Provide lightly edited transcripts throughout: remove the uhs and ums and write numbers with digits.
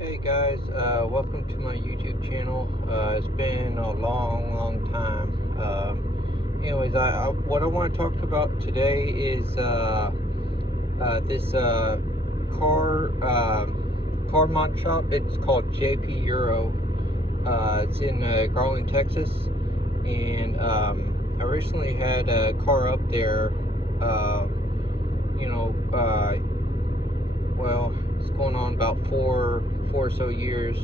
Hey guys, welcome to my YouTube channel. It's been a long time. Anyways, what I want to talk about today is this car mod shop. It's called JP Euro. It's in Garland, Texas, and I recently had a car up there. You know, well, it's going on about four or so years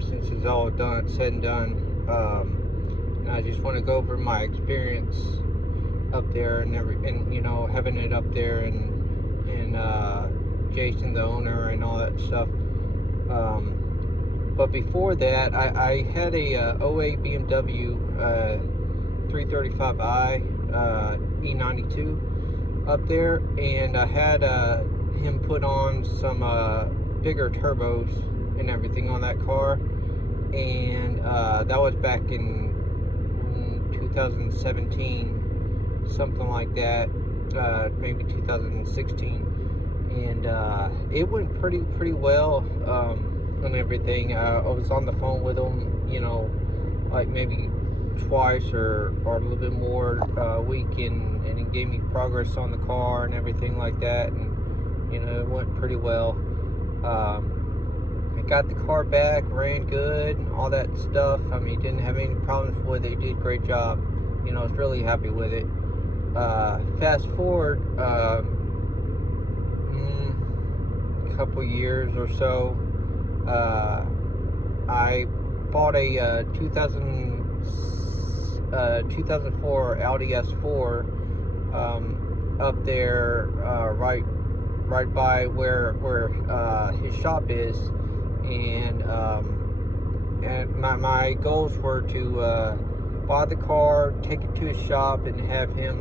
since it's all said and done. And I just want to go over my experience up there and having it up there and Jason the owner and all that stuff. But before that, I had a 08 BMW 335i E92 up there, and I had him put on some bigger turbos and everything on that car, and that was back in 2017, something like that, maybe 2016, and it went pretty well and everything. I was on the phone with him, like maybe twice or a little bit more a week, and he gave me progress on the car and everything like that, and it went pretty well. I got the car back, ran good, and all that stuff. I mean, didn't have any problems with it. He did a great job. I was really happy with it. Fast forward a couple years or so, I bought a 2004 Audi S4 up there, right by where his shop is, and my goals were to buy the car, take it to his shop, and have him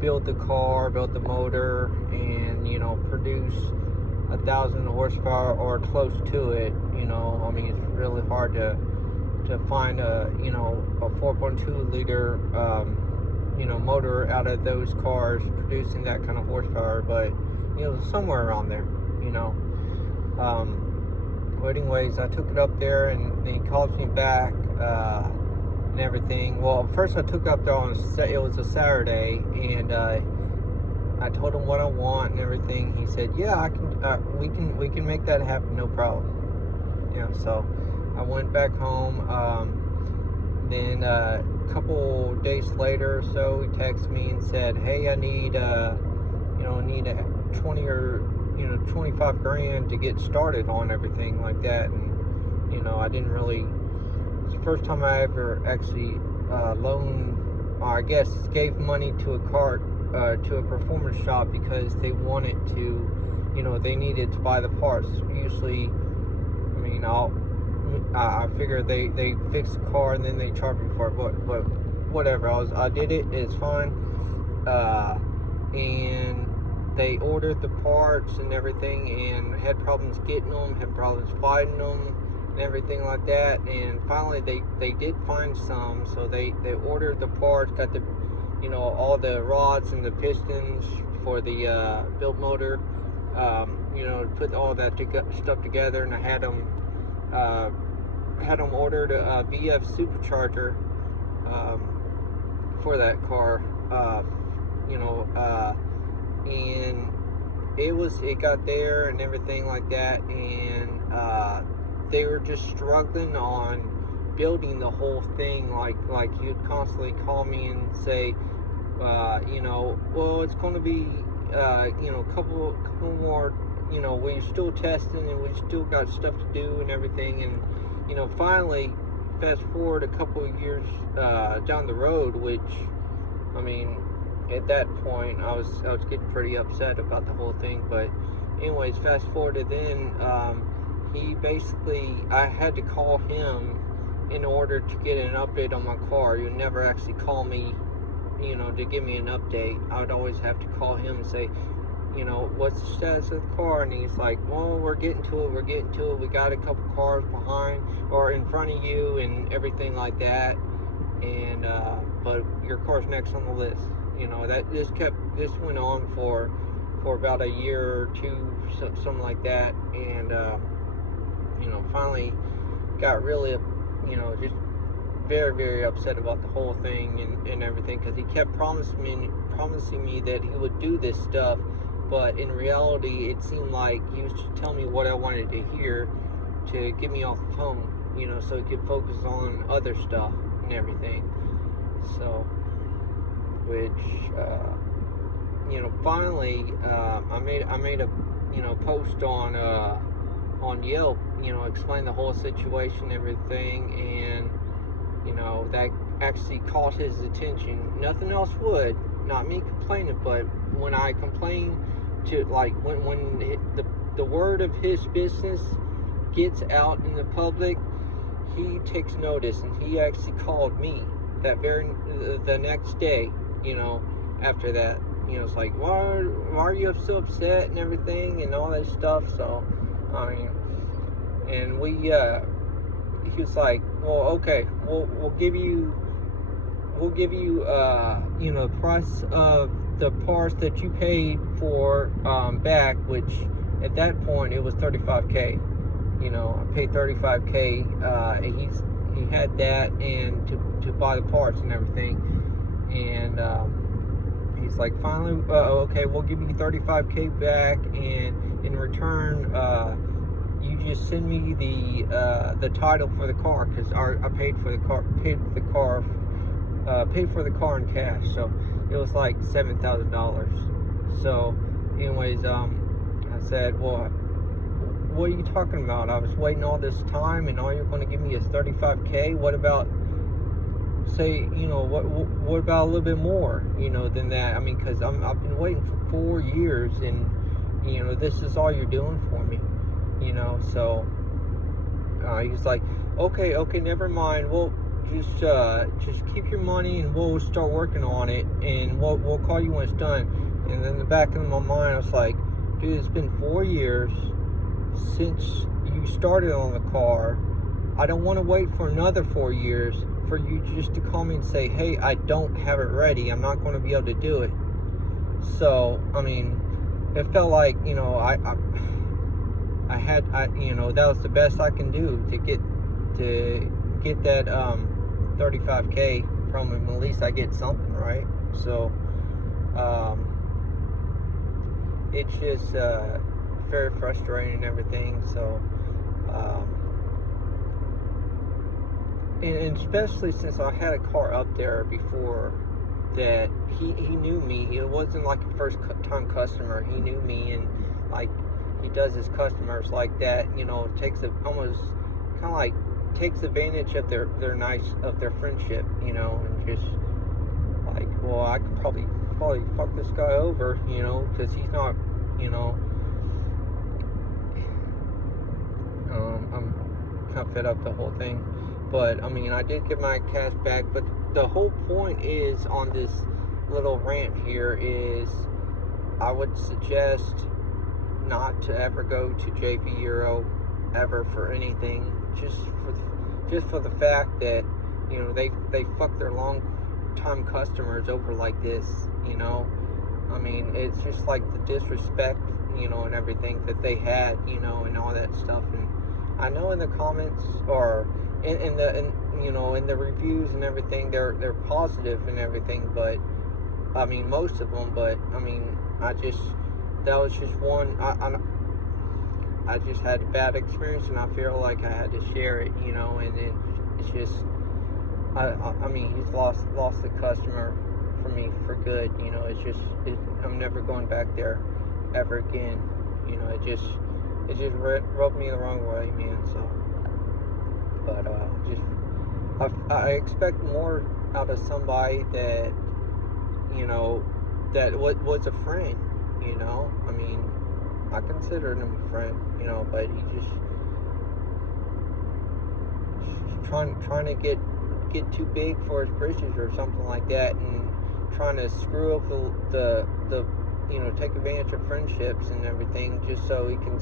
build the car, build the motor, and produce 1,000 horsepower or close to it. I mean, it's really hard to find a 4.2 liter motor out of those cars producing that kind of horsepower, but somewhere around there. But anyways, I took it up there, and he called me back and everything. Well, first I took it up there it was a Saturday, and I told him what I want and everything. He said, "Yeah, I can. We can make that happen, no problem." So I went back home. Then a couple days later or so, he texted me and said, "Hey, I need a 20 or 25 grand to get started on everything like that." And I didn't really. It's the first time I ever actually loaned, or I guess gave money to a performance shop, because they wanted to, they needed to buy the parts. Usually, I mean, I figure they fix the car and then they charge me for it, but whatever. I did it. It's fine. And they ordered the parts and everything, and had problems getting them, had problems finding them, and everything like that. And finally, they did find some. So they ordered the parts, got the all the rods and the pistons for the built motor. Put all that stuff together, and I had them ordered a VF supercharger for that car, and it got there and everything like that, and they were just struggling on building the whole thing. Like you'd constantly call me and say, well, it's going to be a couple more, we're still testing and we still got stuff to do and everything. And finally, fast forward a couple of years down the road, which, I mean, at that point I was getting pretty upset about the whole thing. But anyways, fast forward to then, I had to call him in order to get an update on my car. You never actually call me to give me an update. I would always have to call him and say, what's the status of the car? And he's like, well, we're getting to it. We got a couple cars behind or in front of you and everything like that. And but your car's next on the list. This went on for for about a year or two, something like that, and finally got really, just very, very upset about the whole thing and everything, because he kept promising me that he would do this stuff, but in reality it seemed like he was just telling me what I wanted to hear to get me off the phone, so he could focus on other stuff and everything. So, which finally I made a post on Yelp, explain the whole situation and everything, and that actually caught his attention. Nothing else would, not me complaining, but when I complain to, like, when the word of his business gets out in the public, he takes notice, and he actually called me the next day, after that. It's like, why are you so upset and everything and all that stuff. So, and he was like, well, okay, we'll give you the price of the parts that you paid for back, which at that point it was $35K. I paid $35K. He had that, and to buy the parts and everything, and he's like, finally, okay, we'll give you $35K back, and in return, you just send me the title for the car, because I paid for the car in cash. So it was like $7,000. So, anyways, I said, well, what are you talking about? I was waiting all this time, and all you're going to give me is $35K. What about, say, what about a little bit more, than that? Because I've been waiting for 4 years, and this is all you're doing for me, So he's like, okay, never mind. We'll just keep your money, and we'll start working on it, and we'll call you when it's done. And in the back of my mind, I was like, dude, it's been 4 years since you started on the car. I don't want to wait for another 4 years for you just to call me and say, hey, I don't have it ready, I'm not going to be able to do it. So, it felt like, I had, that was the best I can do to get that 35K from him. At least I get something, right? So, it's just very frustrating and everything. So, and especially since I had a car up there before that, he knew me. It wasn't like a first time customer. He knew me, and like he does his customers like that. Takes takes advantage of their friendship. And just like, well, I could probably fuck this guy over. Because he's not. I'm kind of fed up the whole thing. But, I did get my cash back. But the whole point is, on this little rant here, is I would suggest not to ever go to JP Euro ever for anything. Just for the fact that, they fuck their long time customers over like this, It's just like the disrespect, and everything that they had, and all that stuff. And I know in the comments, or in the reviews and everything, they're positive and everything, but most of them. But that was just one. I just had a bad experience, and I feel like I had to share it, and it's just, he's lost the customer for me for good. I'm never going back there ever again. It just rubbed me the wrong way, man. So, but I expect more out of somebody that that was a friend. I considered him a friend, but he just trying to get too big for his britches or something like that, and trying to screw up the take advantage of friendships and everything, just so he can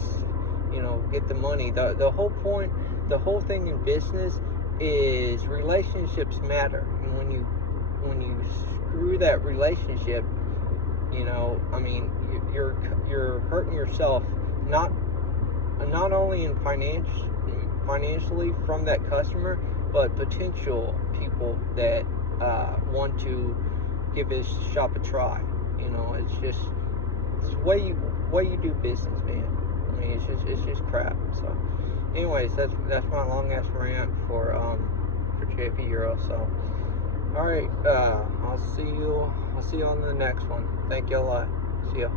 get the money. The whole point, the whole thing in business is relationships matter, and when you screw that relationship, You know, I mean, you're hurting yourself, not only in financially from that customer, but potential people that want to give this shop a try. You know, it's the way you do business, man. I mean, it's just crap. So, anyways, that's my long ass rant for JP Euro. So, all right, I'll see you on the next one. Thank you a lot. See ya.